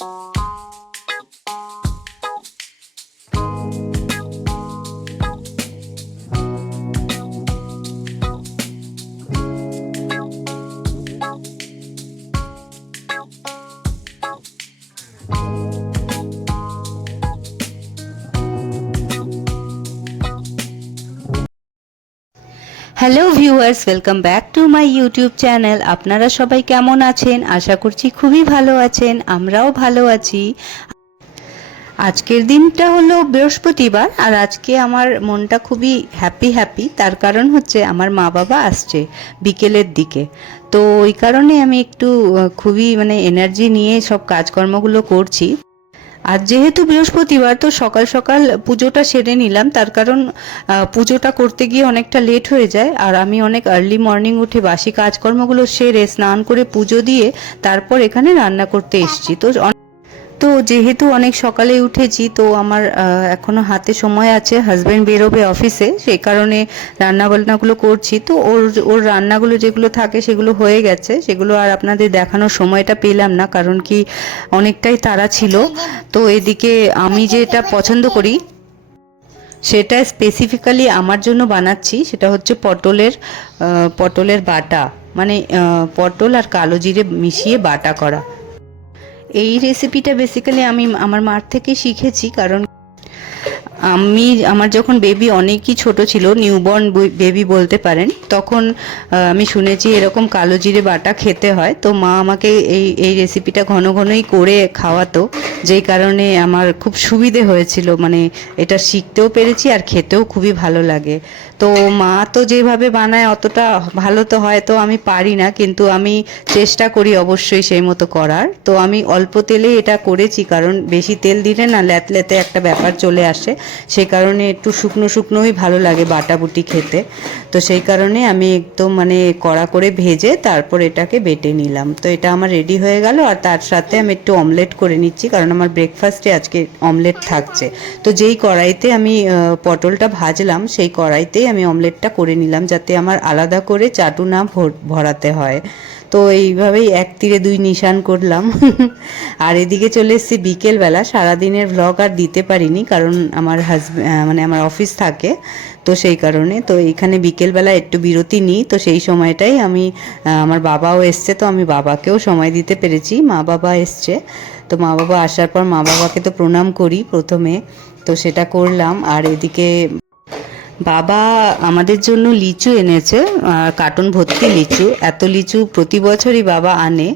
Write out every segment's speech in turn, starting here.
you hello viewers welcome back to my YouTube channel আপনারা সবাই কেমন আছেন? আশা করছি খুবই ভালো আছেন, আমরাও ভালো আছি। আজকের দিনটা হলো বৃহস্পতিবার, আর আজকে আমার মনটা খুবই হ্যাপি হ্যাপি তার কারণ হচ্ছে আমার মা বাবা আসছে বিকেলের দিকে। তো ওই কারণে আমি একটু খুবই মানে এনার্জি নিয়ে সব কাজকর্মগুলো করছি। আর যেহেতু বৃহস্পতিবার, তো সকাল সকাল পুজোটা সেরে নিলাম। তার কারণ পুজোটা করতে গিয়ে অনেকটা লেট হয়ে যায়। আর আমি অনেক আর্লি মর্নিং উঠে বাসি কাজকর্মগুলো সেরে স্নান করে পুজো দিয়ে তারপর এখানে রান্না করতে এসেছি। তো তো যেহেতু অনেক সকালে উঠেছি তো আমার আহ, এখনও হাতে সময় আছে। হাজবেন্ড বেরোবে অফিসে সেই কারণে রান্না বান্নাগুলো করছি। তো ওর ওর রান্নাগুলো যেগুলো থাকে সেগুলো হয়ে গেছে। সেগুলো আর আপনাদের দেখানোর সময়টা পেলাম না কারণ কি অনেকটাই তাড়া ছিল। তো এদিকে আমি যেটা পছন্দ করি সেটা স্পেসিফিক্যালি আমার জন্য বানাচ্ছি সেটা হচ্ছে পটলের পটলের বাটা। মানে পটল আর কালো জিরে মিশিয়ে বাটা করা। এই রেসিপিটা বেসিক্যালি আমি আমার মার থেকে শিখেছি কারণ আমি, আমার যখন বেবি অনেকই ছোট ছিল নিউবর্ন বেবি বলতে পারেন, তখন আমি শুনেছি এরকম কালো জিরে বাটা খেতে হয়। তো মা আমাকে এই এই রেসিপিটা ঘন ঘনই করে খাওয়াতো, যেই কারণে আমার খুব সুবিধে হয়েছিল। মানে এটা শিখতেও পেরেছি আর খেতেও খুবই ভালো লাগে। তো মা তো যেভাবে বানায় অতটা ভালো তো হয়তো আমি পারি না, কিন্তু আমি চেষ্টা করি অবশ্যই সেই মতো করার। তো আমি অল্প তেলে এটা করেছি, কারণ বেশি তেল দিলে না ল্যাতলেতে একটা ব্যাপার চলে আসে। সেই কারণে একটু শুকনো শুকনোই ভালো লাগে বাটাবুটি খেতে। তো সেই কারণে আমি একদম মানে কড়া করে ভেজে তারপর এটাকে বেটে নিলাম। তো এটা আমার রেডি হয়ে গেল আর তার সাথে আমি একটু অমলেট করে নিচ্ছি কারণ আমার ব্রেকফাস্টে আজকে অমলেট থাকছে। তো যেই কড়াইতে আমি পটলটা ভাজলাম সেই কড়াইতেই আমি অমলেটটা করে নিলাম যাতে আমার আলাদা করে চাটু না ভর- ভরাতে হয়। তো এইভাবেই এক তীরে দুই নিশান করলাম। আর এদিকে চলে এসেছি বিকেলবেলা। সারাদিনের ভ্লগ আর দিতে পারিনি, কারণ আমার হাজব্যান্ড মানে আমার অফিস থাকে, তো সেই কারণে। তো এইখানে বিকেলবেলা একটু বিরতি নিই, তো সেই সময়টাই আমি আমার বাবাও এসছে, তো আমি বাবাকেও সময় দিতে পেরেছি। মা বাবা এসছে, তো মা বাবা আসার পর মা বাবাকে তো প্রণাম করি প্রথমে, তো সেটা করলাম। আর এদিকে বাবা আমাদের জন্য লিচু এনেছে কার্টন ভর্তি লিচু। এত লিচু প্রতি বছরই বাবা আনে।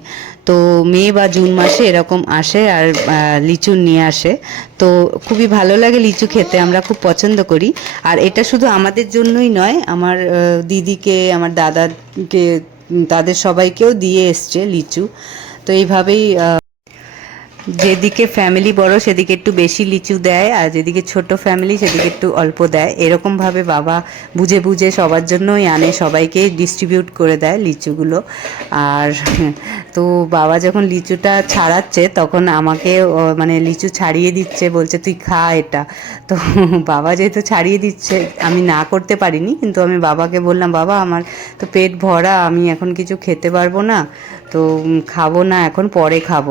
তো মে বা জুন মাসে এরকম আসে আর লিচু নিয়ে আসে। তো খুবই ভালো লাগে লিচু খেতে, আমরা খুব পছন্দ করি। আর এটা শুধু আমাদের জন্যই নয়, আমার দিদিকে, আমার দাদাকে তাদের সবাইকেও দিয়ে এসছে লিচু। তো এইভাবেই যেদিকে ফ্যামিলি বড়, সেদিকে একটু বেশি লিচু দেয়, আর যেদিকে ছোট ফ্যামিলি সেদিকে একটু অল্প দেয়। এরকমভাবে বাবা বুঝে বুঝে সবার জন্যই আনে, সবাইকে ডিস্ট্রিবিউট করে দেয় লিচুগুলো। আর তো বাবা যখন লিচুটা ছাড়াচ্ছে, তখন আমাকে মানে লিচু ছাড়িয়ে দিচ্ছে, বলছে, তুই খা এটা। তো বাবা যেহেতু ছাড়িয়ে দিচ্ছে, আমি না করতে পারিনি, কিন্তু আমি বাবাকে বললাম, বাবা, আমার তো পেট ভরা, আমি এখন কিছু খেতে পারব না। তো খাব না, এখন পরে খাব।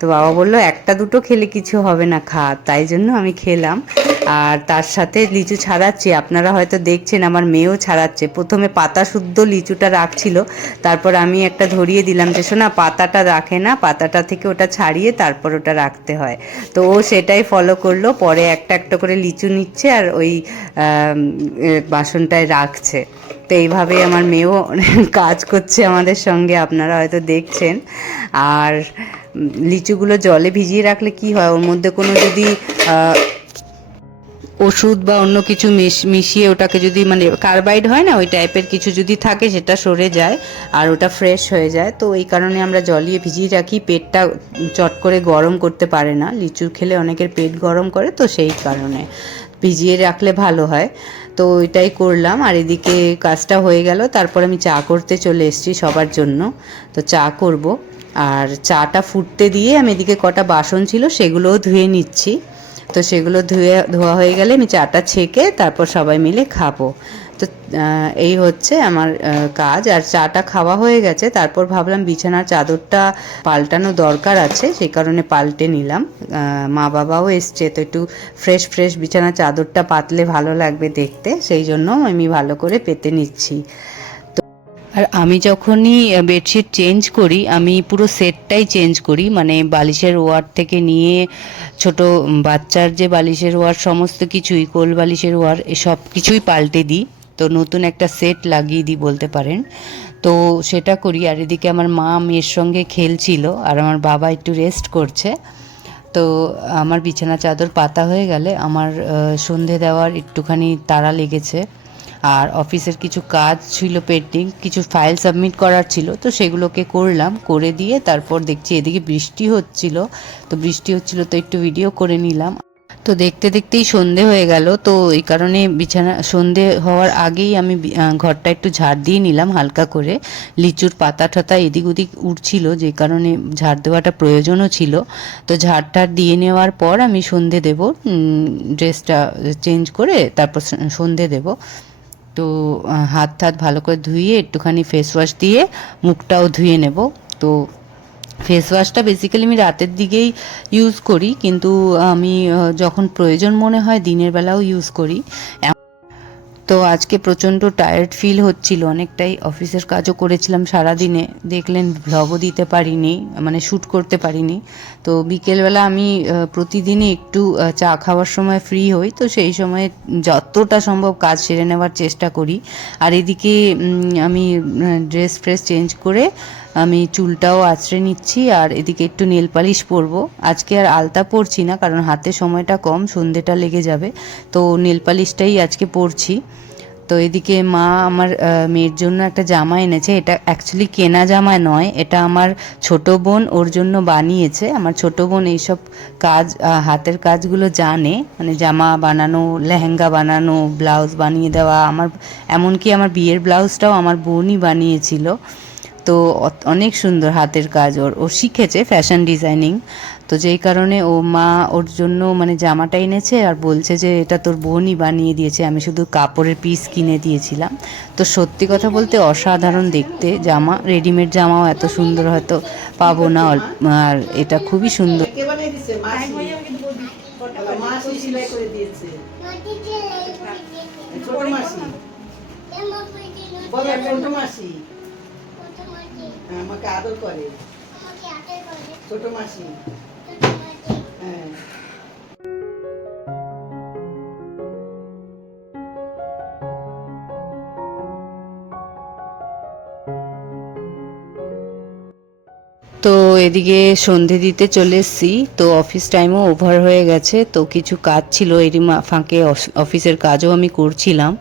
তো বাবা বলল, একটা দুটো খেলে কিছু হবে না, খা। তাই জন্য আমি খেলাম। আর তার সাথে লিচু ছাড়াচ্ছি। আপনারা হয়তো দেখছেন, আমার মেয়েও ছাড়াচ্ছে। প্রথমে পাতা শুদ্ধ লিচুটা রাখছিল। তারপর আমি একটা ধরিয়ে দিলাম যে, শোনা, পাতাটা রাখে না। পাতাটা থেকে ওটা ছাড়িয়ে তারপর ওটা রাখতে হয়। তো ও সেটাই ফলো করল। পরে একটা একটা করে লিচু নিচ্ছে আর ওই বাসনটায় রাখছে। তো এইভাবে আমার মেয়েও কাজ করছে আমাদের সঙ্গে, আপনারা হয়তো দেখছেন। আর লিচুগুলো জলে ভিজিয়ে রাখলে কি হয়? ওর মধ্যে কোনো যদি ওষুধ বা অন্য কিছু মিশ- মিশিয়ে ওটাকে যদি মানে কার্বাইড হয় না, ওই টাইপের কিছু যদি থাকে, সেটা সরে যায় আর ওটা ফ্রেশ হয়ে যায়। তো এই কারণে আমরা জলিয়ে ভিজিয়ে রাখি, পেটটা চট করে গরম করতে পারে না। লিচু খেলে অনেকের পেট গরম করে, তো সেই কারণে। ভিজিয়ে রাখলে ভালো হয়। তো এটাই করলাম। আর এদিকে কাজটা হয়ে গেল। তারপর আমি চা করতে চলে এসেছি সবার জন্য। তো চা করব। আর চাটা ফুটতে দিয়ে আমি এদিকে কটা বাসন ছিল সেগুলোও ধুয়ে নিচ্ছি। তো সেগুলো ধুয়ে, ধোয়া হয়ে গেলে আমি চাটা ছেঁকে তারপর সবাই মিলে খাব। তো এই হচ্ছে আমার কাজ। আর চাটা খাওয়া হয়ে গেছে। তারপর ভাবলাম বিছানার চাদরটা পাল্টানো দরকার আছে সেই কারণে পাল্টে নিলাম। মা বাবাও এসছে, তো একটু ফ্রেশ ফ্রেশ বিছানার চাদরটা পাতলে ভালো লাগবে দেখতে। সেই জন্য আমি ভালো করে পেতে নিচ্ছি। আর আমি যখনই বেডশিট চেঞ্জ করি, আমি পুরো সেটটাই চেঞ্জ করি। মানে বালিশের ওয়ার থেকে নিয়ে ছোট বাচ্চার যে বালিশের ওয়ার সমস্ত কিছুই কোল বালিশের ওয়ার সব কিছুই পাল্টে দিই। তো নতুন একটা সেট লাগিয়ে দিই বলতে পারেন। তো সেটা করি, আর এদিকে আমার মা মেয়ের সঙ্গে খেলছিল, আর আমার বাবা একটু রেস্ট করছে। তো আমার বিছানা চাদর পাতা হয়ে গেলে আমার সন্ধে দেওয়ার একটুখানি তাড়া লেগেছে। আর অফিসের কিছু কাজ ছিল পেন্টিং কিছু ফাইল সাবমিট করার ছিল, তো সেগুলোকে করলাম, করে দিয়ে তারপর দেখছি এদিকে বৃষ্টি হচ্ছিল। তো বৃষ্টি হচ্ছিল, তো একটু ভিডিও করে নিলাম। তো দেখতে দেখতেই সন্ধে হয়ে গেল। তো এই কারণে বিছানা, সন্ধে হওয়ার আগেই আমি ঘরটা একটু ঝাড় দিয়ে নিলাম হালকা করে। লিচুর পাতা টাতা এদিক ওদিক উঠছিল যে কারণে ঝাড় দেওয়াটা প্রয়োজনও ছিল। তো ঝাড় টাড় দিয়ে নেওয়ার পর আমি সন্ধে দেব। ড্রেসটা চেঞ্জ করে তারপর সন্ধে দেব। তো হাত টাত ভালো করে ধুয়ে একটুখানি ফেস ওয়াশ দিয়ে মুখটাও ধুয়ে নেব। তো ফেস ওয়াশটা বেসিক্যালি আমি রাতের দিকেই ইউজ করি, কিন্তু আমি যখন প্রয়োজন মনে হয় দিনের বেলাও ইউজ করি। তো আজকে প্রচণ্ড টায়ার্ড ফিল হচ্ছিল, অনেকটাই অফিসের কাজও করেছিলাম সারা দিনে দেখলেন ভ্লগও দিতে পারিনি মানে শ্যুট করতে পারিনি। তো বিকেলবেলা আমি প্রতিদিনই একটু চা খাওয়ার সময় ফ্রি হই, তো সেই সময় যতটা সম্ভব কাজ সেরে নেওয়ার চেষ্টা করি। আর এদিকে আমি ড্রেস ফ্রেস চেঞ্জ করে আমি চুলটাও আঁচড়ে নিচ্ছি আর এদিকে একটু নেল পালিশ পরবো। আজকে আর আলতা পরছি না, কারণ হাতে সময়টা কম, সন্ধেটা লেগে যাবে। তো নেল পালিশটাই আজকে পরছি। তো এদিকে মা আমার মেয়ের জন্য একটা জামা এনেছে। এটা অ্যাকচুয়ালি কেনা জামা নয়, এটা আমার ছোট বোন ওর জন্য বানিয়েছে। আমার ছোট বোন এইসব কাজ হাতের কাজগুলো জানে। মানে জামা বানানো, লেহেঙ্গা বানানো, ব্লাউজ বানিয়ে দেওয়া। আমার, এমনকি আমার বিয়ের ব্লাউজটাও আমার বোনই বানিয়েছিল। তো অনেক সুন্দর হাতের কাজ ওর ও শিখেছে ফ্যাশন ডিজাইনিং তো যেই কারণে ও মা ওর জন্য মানে জামাটা এনেছে আর বলছে যে এটা তোর বোনই বানিয়ে দিয়েছে আমি শুধু কাপড়ের পিস কিনে দিয়েছিলাম। তো সত্যি কথা বলতে অসাধারণ দেখতে জামা রেডিমেড জামাও এত সুন্দর হয়তো পাবো না আর এটা খুবই সুন্দর। কে বানিয়ে দিছে? মাসি। আমাকে আদর করে। ছোট মাসি। এদিকে সন্ধে দিতে চলে এসছি। তো অফিস টাইমও ওভার হয়ে গেছে। তো কিছু কাজ ছিল, এরই ফাঁকে অফিসের কাজও আমি করছিলাম।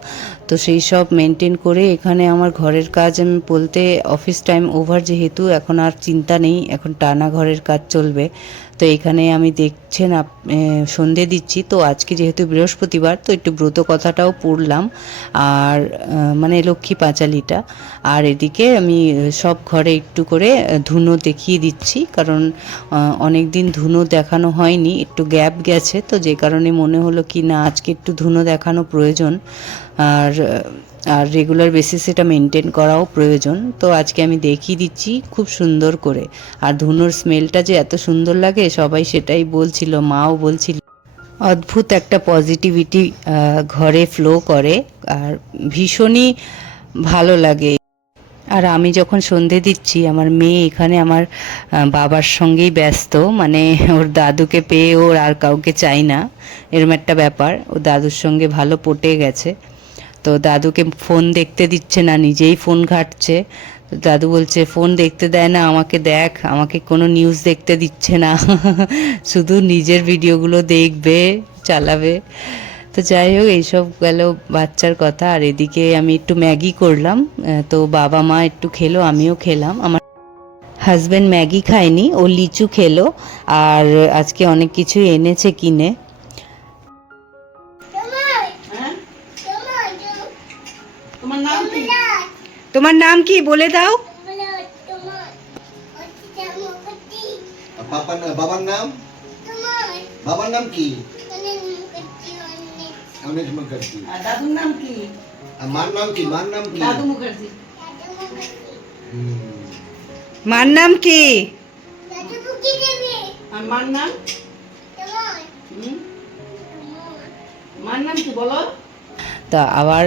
তো সেই সব মেনটেন করে এখানে আমার ঘরের কাজ আমি বলতে অফিস টাইম ওভার যেহেতু, এখন আর চিন্তা নেই। এখন টানা ঘরের কাজ চলবে। তো এখানে আমি দেখছেন আপ সন্ধে দিচ্ছি। তো আজকে যেহেতু বৃহস্পতিবার, তো একটু ব্রত কথাটাও পড়লাম। আর মানে লক্ষ্মী পাঁচালিটা। আর এদিকে আমি সব ঘরে একটু করে ধুনো দেখিয়ে দিচ্ছি। কারণ অনেক দিন ধুনো দেখানো হয়নি, একটু গ্যাপ গেছে। তো যে কারণে মনে হলো কি না, আজকে একটু ধুনো দেখানো প্রয়োজন। আর আর রেগুলার বেসিস এটা মেনটেন করাও প্রয়োজন। তো আজকে আমি দেখিয়ে দিচ্ছি খুব সুন্দর করে। আর ধুনোর স্মেলটা যে এত সুন্দর লাগে, সবাই সেটাই বলছিল, মাও বলছিল। অদ্ভুত একটা পজিটিভিটি ঘরে ফ্লো করে আর ভীষণই ভালো লাগে। আর আমি যখন সন্ধে দিচ্ছি, আমার মেয়ে এখানে আমার বাবার সঙ্গেই ব্যস্ত। মানে ওর দাদুকে পেয়ে ওর আর কাউকে চাই না। এরম একটা ব্যাপার। ও দাদুর সঙ্গে ভালো পটে গেছে। তো দাদুকে ফোন দেখতে দিচ্ছে না, নিজেই ফোন ঘাটছে। তো দাদু বলছে, ফোন দেখতে দেয় না, আমাকে দেখ, আমাকে কোনো নিউজ দেখতে দিচ্ছে না। শুধু নিজের ভিডিওগুলো দেখবে, চালাবে। তো যাই হোক, এইসব গেল বাচ্চার কথা। আর এদিকে আমি একটু ম্যাগি করলাম। তো বাবা মা একটু খেলো, আমিও খেলাম। আমার হাজব্যান্ড ম্যাগি খায়নি, ও লিচু খেলো। আর আজকে অনেক কিছু এনেছে কিনে। তোমার নাম কি বলে দাও? আর পাপার নাম বাবার নাম? বাবার নাম কি? অনেক মুখার্জি। আর দাদুর নাম কি? আর মার নাম কি? মার নাম কি? দাদু মুখার্জি। হুম। মার নাম কি? আর মার নাম? হুম? মার নাম কি বলো? তা আবার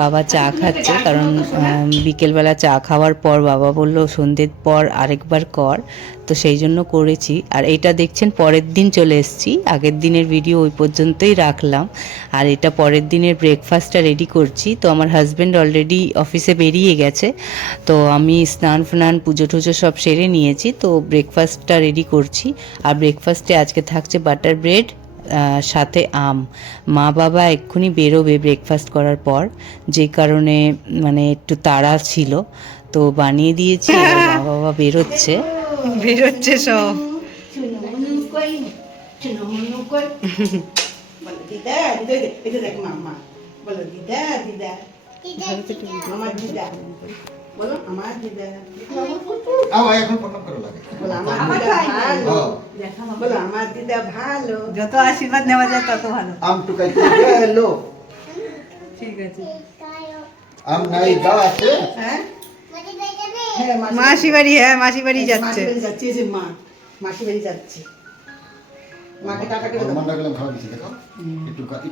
বাবা চা খাচ্ছে, কারণ বিকেলবেলা চা খাওয়ার পর বাবা বলল, সন্ধ্যের পর আরেকবার কর। তো সেই জন্য করেছি। আর এটা দেখছেন, পরের দিন চলে এসেছি। আগের দিনের ভিডিও ওই পর্যন্তই রাখলাম। আর এটা পরের দিনের ব্রেকফাস্টটা রেডি করছি। তো আমার হাজব্যান্ড অলরেডি অফিসে বেরিয়ে গেছে। তো আমি স্নান ফ্নান, পুজো টুজো সব সেরে নিয়েছি। তো ব্রেকফাস্টটা রেডি করছি। আর ব্রেকফাস্টে আজকে থাকছে বাটার ব্রেড সাথে আম মা বাবা এক্ষুনি বেরোবে ব্রেকফাস্ট করার পর যে কারণে মানে একটু তাড়া ছিল তো বানিয়ে দিয়েছি মা বাবা বেরোচ্ছে বেরোচ্ছে সব চুনমুনু কই চুনমুনু কই বলো দিদা দিদা দেখ বলো দিদা দিদা আমার দিদা বলো আমার দিদা এখন প্রণাম করা লাগে বলো আমার দিদা ভালো হ্যাঁ। বলো আমার দিদা ভালো। যত আশীর্বাদ নেওয়া যায় তত ভালো। আম টুকাই হ্যালো ঠিক আছে। আম নাই গা আছে। হ্যাঁ? হ্যাঁ মাসি বাড়ি হ্যাঁ মাসি বাড়ি যাচ্ছে। মাসি বাড়ি যাচ্ছে যে মা মাসি বাড়ি যাচ্ছে। মাকে টাকা করে দেখো। একটু